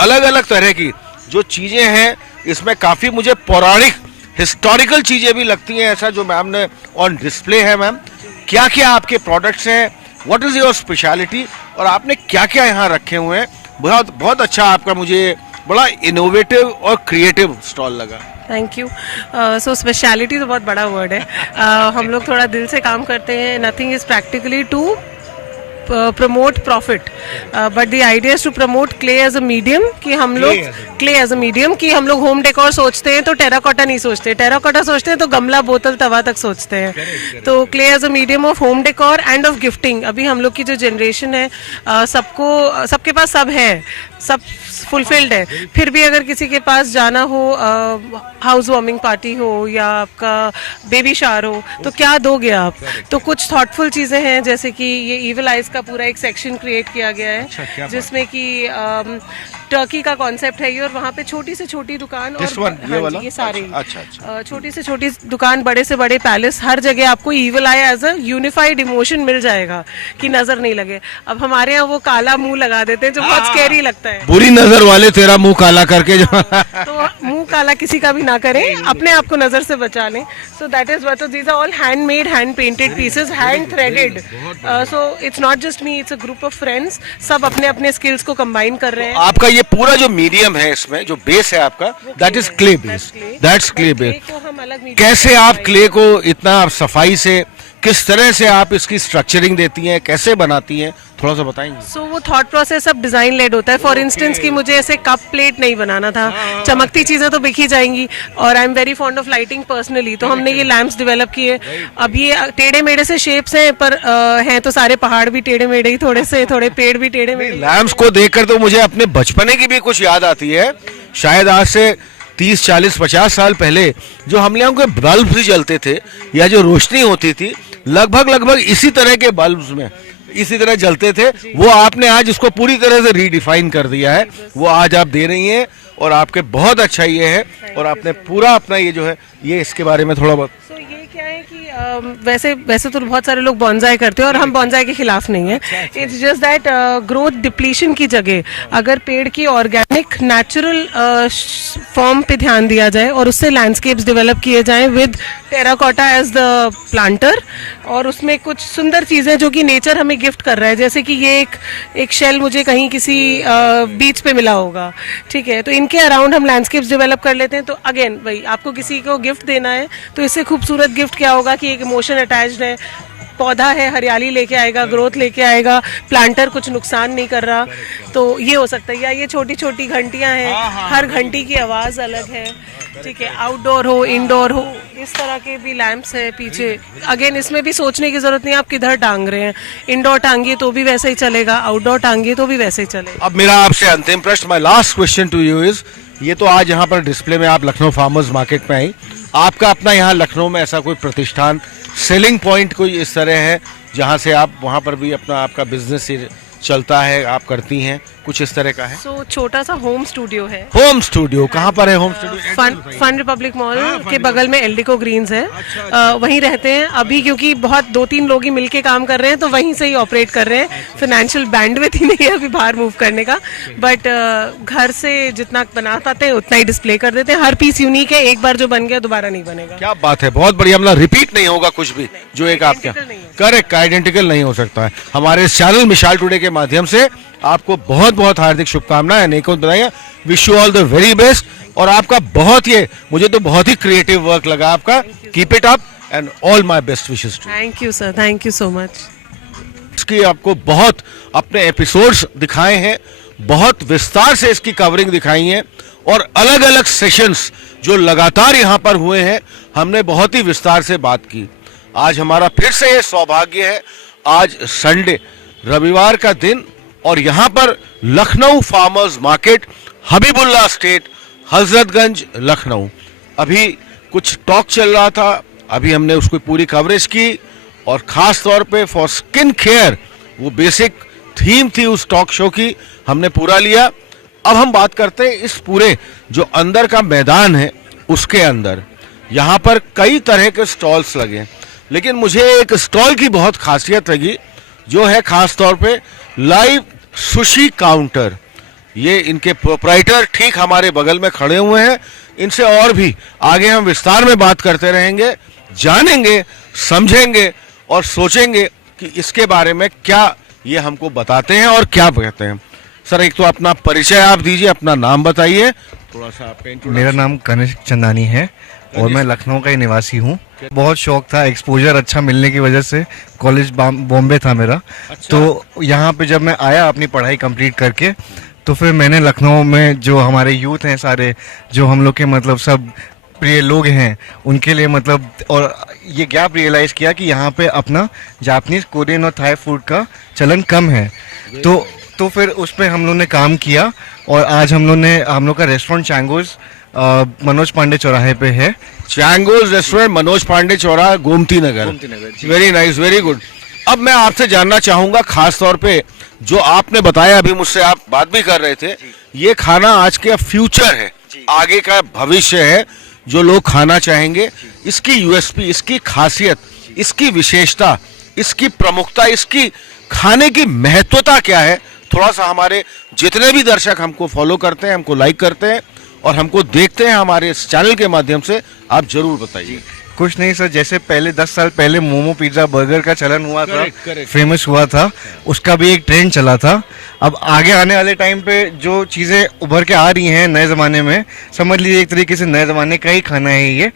अलग अलग तरह की जो चीजें हैं इसमें काफी मुझे पौराणिक हिस्टोरिकल चीजें भी लगती हैं, ऐसा जो मैम ने ऑन डिस्प्ले है। मैम क्या क्या आपके प्रोडक्ट्स हैं, व्हाट इज योर स्पेशलिटी, और आपने क्या क्या यहाँ रखे हुए हैं? बहुत बहुत अच्छा आपका, मुझे बड़ा इनोवेटिव और क्रिएटिव स्टॉल लगा। Thank you. सो स्पेशलिटी तो बहुत बड़ा वर्ड है। हम लोग थोड़ा दिल से काम करते हैं। Nothing is practically to promote profit, but the idea is to promote clay as a medium, कि हम लोग clay as a medium कि हम लोग होम डेकोर सोचते हैं तो टेराकोटा नहीं सोचते, टेराकोटा सोचते हैं तो गमला बोतल तवा तक सोचते हैं। तो clay as a medium of home decor and of gifting। अभी हम लोग की जो जनरेशन है सबके पास सब है, सब फुलफिल्ड है, फिर भी अगर किसी के पास जाना हो, हाउस वार्मिंग पार्टी हो या आपका बेबी शावर हो, तो क्या दोगे आप? तो कुछ थॉटफुल चीज़ें हैं, जैसे कि ये इविल आइज का पूरा एक सेक्शन क्रिएट किया गया है, जिसमें कि टर्की का कॉन्सेप्ट है ये, और वहाँ पे छोटी से छोटी दुकान और ये सारे छोटी से छोटी दुकान, बड़े से बड़े पैलेस, हर जगह आपको evil eye as a unified emotion मिल जाएगा कि नजर नहीं लगे। अब हमारे यहाँ वो काला मुंह लगा देते हैं जो बहुत स्कैरी लगता है, बुरी नजर वाले तेरा मुंह काला करके जो तो मुंह काला किसी का भी ना करें, अपने आप को नजर से बचा लें। So that is what these are all handmade, hand painted pieces, hand threaded. So it's not just me, it's a group of friends, सब अपने अपने स्किल्स को कंबाइन कर रहे हैं। आपका ये पूरा जो मीडियम है, इसमें जो बेस है आपका, that is clay base, that's clay base. कैसे आप क्ले को इतना सफाई से, किस तरह से आप इसकी स्ट्रक्चरिंग देती हैं, कैसे बनाती हैं, थोड़ा सा बताएंगे? सो वो थॉट प्रोसेस सब डिजाइन लेड होता है। फॉर इंस्टेंस कि मुझे ऐसे कप प्लेट नहीं बनाना था, चमकती चीजें तो बिक ही जाएंगी, और I am very fond of lighting personally, तो हमने ये लैंप्स डेवलप किए। अब ये टेढ़े मेढ़े से शेप्स हैं, पर हैं तो सारे पहाड़ भी टेढ़े मेढ़े ही, थोड़े से थोड़े पेड़ भी टेढ़े मेढ़े। लैंप्स को देखकर तो मुझे अपने बचपने की भी कुछ याद आती है। शायद आज से 30, 40, 50 साल पहले जो हम लोगों के बल्ब भी जलते थे, या जो रोशनी होती थी, लगभग इसी तरह के बल्ब्स में इसी तरह जलते थे, वो आपने आज इसको पूरी तरह से रीडिफाइन कर दिया है, वो आज आप दे रही हैं, और आपके बहुत अच्छा ये है, और आपने पूरा अपना ये जो है, ये इसके बारे में थोड़ा बहुत। ये क्या है कि वैसे तो बहुत सारे लोग बॉन्जाई करते हैं, और हम बॉन्जाई के खिलाफ नहीं है। It's just that growth depletion की जगह अगर पेड़ की ऑर्गेनिक नेचुरल फॉर्म पे ध्यान दिया जाए, और उससे लैंडस्केप्स डेवलप किए जाएं with terracotta as the planter, और उसमें कुछ सुंदर चीज़ें जो कि नेचर हमें गिफ्ट कर रहा है, जैसे कि ये एक शेल मुझे कहीं किसी बीच पे मिला होगा, ठीक है, तो इनके अराउंड हम लैंडस्केप्स डेवलप कर लेते हैं। तो अगेन भाई, आपको किसी को गिफ्ट देना है तो इससे खूबसूरत गिफ्ट क्या होगा कि एक इमोशन अटैच्ड है, पौधा है, हरियाली लेके आएगा, ग्रोथ लेके आएगा, प्लांटर कुछ नुकसान नहीं कर रहा, तो ये हो सकता है। या ये छोटी छोटी घंटियां हैं, हर घंटी की आवाज़ अलग है, ठीक है, आउटडोर हो इंडोर हो, इस तरह के भी लैंप्स है पीछे। अगेन इसमें भी सोचने की जरूरत नहीं, आप किधर टांग रहे हैं, इंडोर टांगिए तो भी वैसे ही चलेगा, आउटडोर टांगिए तो भी वैसे ही चलेगा। अब मेरा आपसे अंतिम प्रश्न, my last question to you is, ये तो आज यहाँ पर डिस्प्ले में आप लखनऊ फार्मर्स मार्केट में आई, आपका अपना यहाँ लखनऊ में ऐसा कोई प्रतिष्ठान, सेलिंग पॉइंट कोई इस तरह है जहाँ से आप वहाँ पर भी अपना आपका बिजनेस चलता है, आप करती हैं, कुछ इस तरह का है? छोटा सा होम स्टूडियो है। होम स्टूडियो कहाँ पर है? Home studio Fun Republic Mall के बगल में एल्डिको ग्रीन्स है, वहीं रहते हैं अभी, क्योंकि बहुत 2-3 लोग ही मिलके काम कर रहे हैं, तो वहीं से ही ऑपरेट कर रहे हैं। फाइनेंशियल बैंडविड्थ ही नहीं है अभी बाहर मूव करने का, बट घर से जितना बना पाते हैं उतना ही डिस्प्ले कर देते हैं। हर पीस यूनिक है, एक बार जो बन गया दोबारा नहीं बनेगा। क्या बात है, बहुत बढ़िया, मतलब रिपीट नहीं होगा कुछ भी, जो एक आपके करेक्ट आइडेंटिकल नहीं हो सकता है। हमारे चैनल मिसाल टुडे के माध्यम से आपको बहुत बहुत हार्दिक शुभकामनाएं, अनेकों बधाइयां, wish you all the very best, और आपका बहुत, ये मुझे तो बहुत ही क्रिएटिव वर्क लगा आपका, keep it up and all my best wishes to. Thank you sir, thank you so much. इसकी आपको बहुत अपने एपिसोड्स दिखाए हैं, बहुत विस्तार से इसकी कवरिंग दिखाई है, और अलग अलग सेशंस जो लगातार यहाँ पर हुए हैं, हमने बहुत ही विस्तार से बात की। आज हमारा फिर से ये सौभाग्य है, आज संडे, रविवार का दिन, और यहाँ पर Lucknow farmers market, Habibullah state, Hazratganj, Lucknow. अभी कुछ टॉक चल रहा था, अभी हमने उसको पूरी कवरेज की, और ख़ास तौर पे फॉर स्किन केयर, वो बेसिक थीम थी उस टॉक शो की, हमने पूरा लिया। अब हम बात करते हैं इस पूरे जो अंदर का मैदान है उसके अंदर। यहाँ पर कई तरह के स्टॉल्स लगे, लेकिन मुझे एक स्टॉल की बहुत खासियत लगी, जो है खास तौर पे लाइव सुशी काउंटर। ये इनके प्रोप्राइटर ठीक हमारे बगल में खड़े हुए हैं। इनसे और भी आगे हम विस्तार में बात करते रहेंगे, जानेंगे, समझेंगे और सोचेंगे कि इसके बारे में क्या ये हमको बताते हैं और क्या कहते हैं। सर, एक तो अपना परिचय आप दीजिए, अपना नाम बताइए थोड़ा सा। आप मेरा नाम कनिष्क चंदानी है और मैं लखनऊ का ही निवासी हूँ। बहुत शौक था, एक्सपोजर अच्छा मिलने की वजह से। कॉलेज बॉम्बे था मेरा। तो यहाँ पे जब मैं आया अपनी पढ़ाई कंप्लीट करके, तो फिर मैंने लखनऊ में जो हमारे यूथ हैं सारे, जो हम लोग के मतलब सब प्रिय लोग हैं, उनके लिए मतलब, और ये गैप रियलाइज़ किया कि यहाँ पे अपना जापानीज, कोरियन और थाई फूड का चलन कम है। तो फिर उस पर हम लोग ने काम किया और आज हम लोग का रेस्टोरेंट चैंगोज मनोज पांडे चौराहे पे है। चैंगोज restaurant, Manoj Pandey Chauraha, Gomti Nagar. Very nice, very good. अब मैं आपसे जानना चाहूंगा, खास तौर पे जो आपने बताया, अभी मुझसे आप बात भी कर रहे थे, ये खाना आज के फ्यूचर है, आगे का भविष्य है जो लोग खाना चाहेंगे। इसकी यूएसपी, इसकी खासियत, इसकी विशेषता, इसकी प्रमुखता, इसकी खाने की महत्वता क्या है, थोड़ा सा हमारे जितने भी दर्शक हमको फॉलो करते हैं, हमको लाइक करते हैं और हमको देखते हैं हमारे इस चैनल के माध्यम से, आप जरूर बताइए। कुछ नहीं सर, जैसे पहले 10 साल पहले मोमो, पिज्जा, बर्गर का चलन हुआ था, फेमस हुआ था, उसका भी एक ट्रेंड चला था। अब आगे आने वाले टाइम पे जो चीज़ें उभर के आ रही हैं नए ज़माने में, समझ लीजिए एक तरीके से नए ज़माने का ही खाना है ये।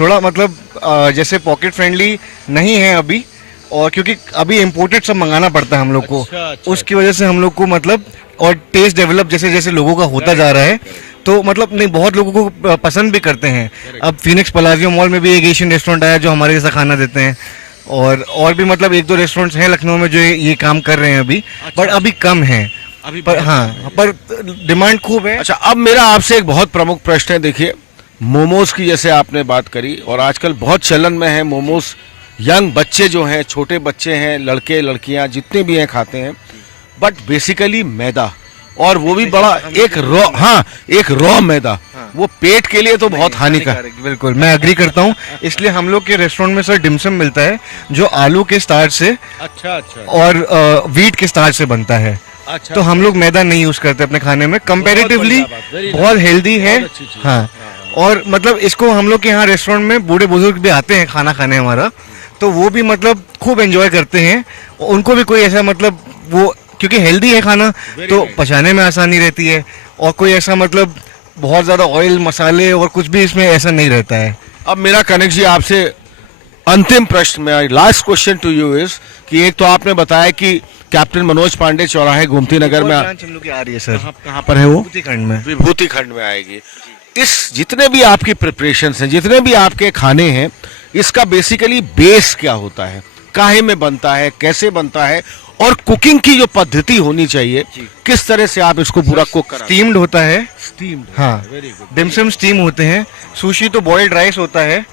थोड़ा मतलब जैसे पॉकेट फ्रेंडली नहीं है अभी, और क्योंकि अभी इम्पोर्टेड सब मंगाना पड़ता है हम लोग को, उसकी वजह से हम लोग को मतलब, और टेस्ट डेवलप जैसे जैसे लोगों का होता जा रहा है, तो मतलब नहीं, बहुत लोगों को पसंद भी करते हैं। अब फिनिक्स पलाजियो मॉल में भी एक एशियन रेस्टोरेंट आया जो हमारे जैसा खाना देते हैं, और भी मतलब 1-2 रेस्टोरेंट्स हैं लखनऊ में जो ये काम कर रहे हैं अभी, पर अभी कम है अभी, पर हाँ, पर डिमांड खूब है। अच्छा, अब मेरा आपसे एक बहुत प्रमुख प्रश्न है। देखिए, मोमोज की जैसे आपने बात करी, और आजकल बहुत चलन में है मोमोज। यंग बच्चे जो हैं, छोटे बच्चे हैं, लड़के लड़कियां जितने भी हैं खाते हैं, बट बेसिकली मैदा, और वो भी बड़ा एक रॉ मैदा, वो पेट के लिए तो बहुत हानिकारक। बिल्कुल, मैं अग्री करता हूँ। इसलिए हम लोग के रेस्टोरेंट में सर डिमसम मिलता है जो आलू के स्टार्च से और व्हीट के स्टार्च से बनता है। तो हम लोग मैदा नहीं यूज करते अपने खाने में, कंपैरेटिवली बहुत हेल्दी है। हाँ, और मतलब इसको हम लोग के यहाँ रेस्टोरेंट में बूढ़े बुजुर्ग भी आते हैं खाना खाने हमारा, तो वो भी मतलब खूब एंजॉय करते हैं। उनको भी कोई ऐसा मतलब, वो क्योंकि हेल्दी है खाना तो पचाने में आसानी रहती है, और कोई ऐसा मतलब बहुत ज़्यादा ऑयल, मसाले और कुछ भी इसमें ऐसा नहीं रहता है। अब मेरा कनेक्ट जी आपसे अंतिम प्रश्न, मेरा last question to you is कि एक तो आपने बताया कि कैप्टन मनोज पांडे चौराहे गोमती नगर में हम लोग की आ रही है सर। कहाँ पर है वो? विभूति खंड में। विभूति खंड में आएगी। इस जितने भी आपकी प्रिपरेशंस हैं, जितने भी आपके खाने हैं, इसका बेसिकली बेस क्या होता है, काहे में बनता है, कैसे बनता है, और कुकिंग की जो पद्धति होनी चाहिए, किस तरह से आप इसको पूरा कुक करते हैं? स्टीम्ड होता है। स्टीम्ड, हाँ, डिमसम स्टीम होते हैं। सुशी तो बॉइल्ड राइस होता है,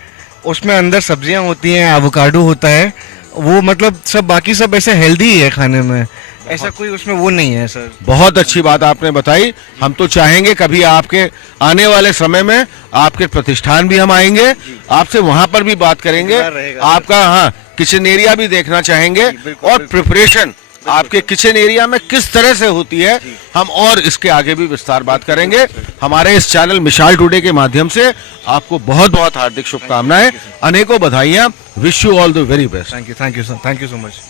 उसमें अंदर सब्जियां होती हैं, एवोकाडो होता है, वो मतलब सब बाकी सब ऐसे हेल्दी ही है खाने में, ऐसा कोई उसमें वो नहीं है सर। बहुत अच्छी बात आपने बताई। हम तो चाहेंगे कभी आपके आने वाले समय में आपके प्रतिष्ठान भी हम आएंगे, आपसे वहां पर भी बात करेंगे, आपका हाँ किचन एरिया भी देखना चाहेंगे, और प्रिपरेशन आपके किचन एरिया में किस तरह से होती है, हम और इसके आगे भी विस्तार बात करेंगे। हमारे इस चैनल मिसाल टुडे के माध्यम से आपको बहुत बहुत हार्दिक शुभकामनाएं, अनेकों बधाइयां। Wish you all the very best. Thank you sir, thank you so much.